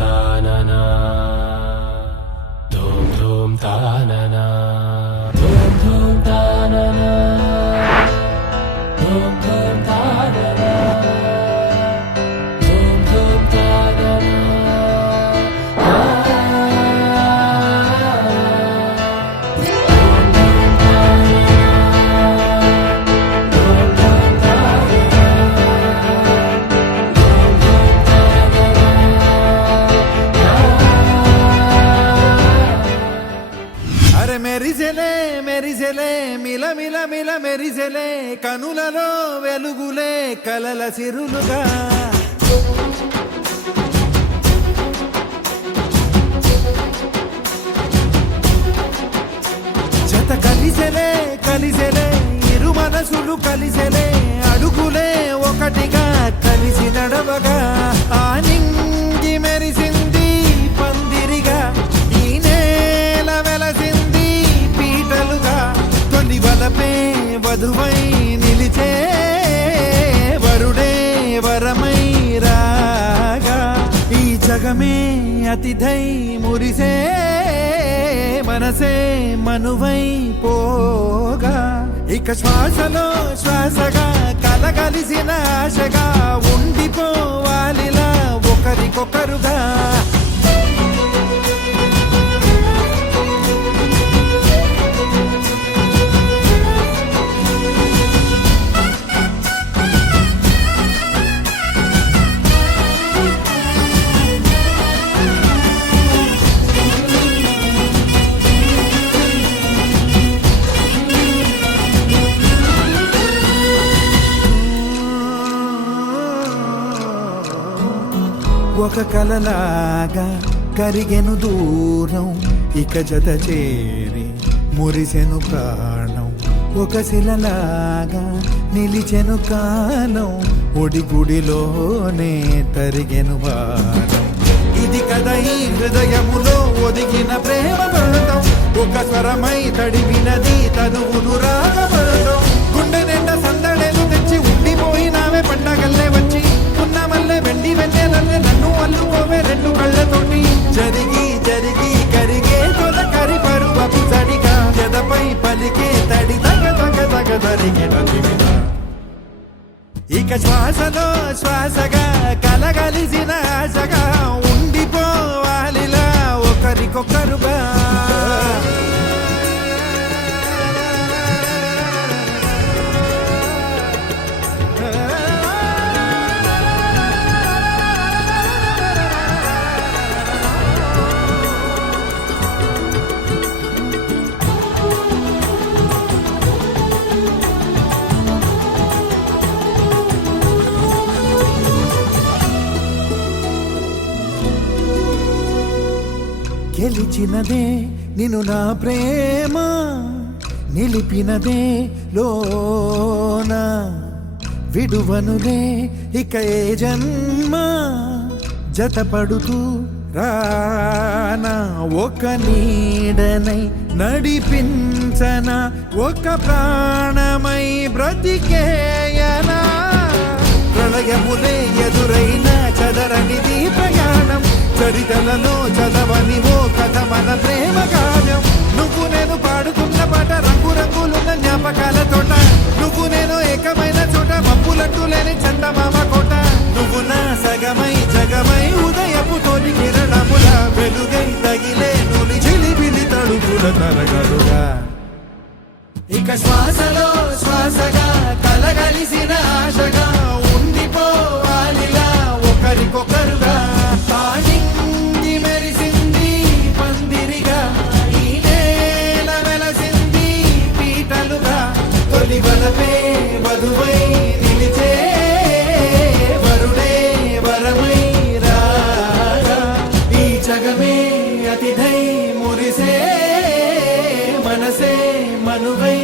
తాననా ధూమ్ ధూమ్ తాననా ధూమ్ ధూమ్ తాననా ధూమ్ ధూమ్ తాననా ధూమ్ ధూమ్ తాననా మెరిసెలే మిల మిల మిల మెరిసెలే కనులలో వెలుగులే కలల సిరులుగా జత కలిసెలే ఇరు మనసులు కలిసెలే అడుగులే ఒకటిగా కలిసి నడవగా ఆ నింగి మెరిసింది పందిరిగా ఈ నేల వెలసింది పీటలుగా తొలి వలపే వధువై నిలిచే వరుడే వరమై రాగా ఈ జగమే అతిథై మురిసే మనసే మనువై పోగా ఇక శ్వాసలో శ్వాసగా కలగలిసిన ఆశగా ఉండిపోవాలిలా ఒకరికొకరుగా ఒక కలలాగా కరిగెను దూరం ఇక జత చేరి మురిసెను ప్రాణం ఒక శిలలాగా నిలిచెను కాలం ఒడిగుడిలోనే తరిగెను వారం ఇది కదా ఈ హృదయములో ఒదిగిన ప్రేమ పడతాం ఒక స్వరమై తడివినది తనువును రాగపడతాం గుండె నిండా సందడేలు తెచ్చి ఉండిపోయినావే పండగల్లే వచ్చి ఉన్నమల్లే వెండి వెన్నెలల్లే నన్ను అల్లుకోవే రెండు కళ్ళతోటి జరిగి జరిగి కరిగే తొలకరి పరువపు తడిగా జదపై పలికే తడి తగ తగ తగ తరిగిన ఇక శ్వాసలో శ్వాసగా కలగలిసిన ఆశగా ఉండిపోవాలిలా ఒకరికొకరుగా గెలిచినదే నిన్ను నా ప్రేమ నిలిపినదే లోన విడువనులే ఇక ఏ జన్మ జతపడుతూ రానా ఒక నీడనై నడిపించనా ఒక ప్రాణమై బ్రతికేయనా ప్రళయములే ఎదురైన చదరనిది ప్రయాణం చరితలలో చదవని ఓ కథ మన ప్రేమ గానం నువ్వు నేను పాడుకున్న పాట రంగు రంగులున్న జ్ఞాపకాల తోట నువ్వు నేను ఏకమైన చోట మప్పులట్టు లేని చందమామ కోట నువ్వు నా సగమై జగమై ఉదయపు తోటి కిరణముల వెలుగై తగిలే నులి చిలిబిలి తడుపుల తరగలుగా ఇక శ్వాసలో శ్వాసగా కలగలిసిన ఆశగా ఉండిపోవాలిలా ఒకరికొకరుగా మెరిసింది పందిరిగా ఈ నేల వెలసింది పీటలుగా తొలి వలపే వధువై నిలిచే వరుడే వరమై రాగా ఈ జగమే అతిథై మురిసే మనసే మనువై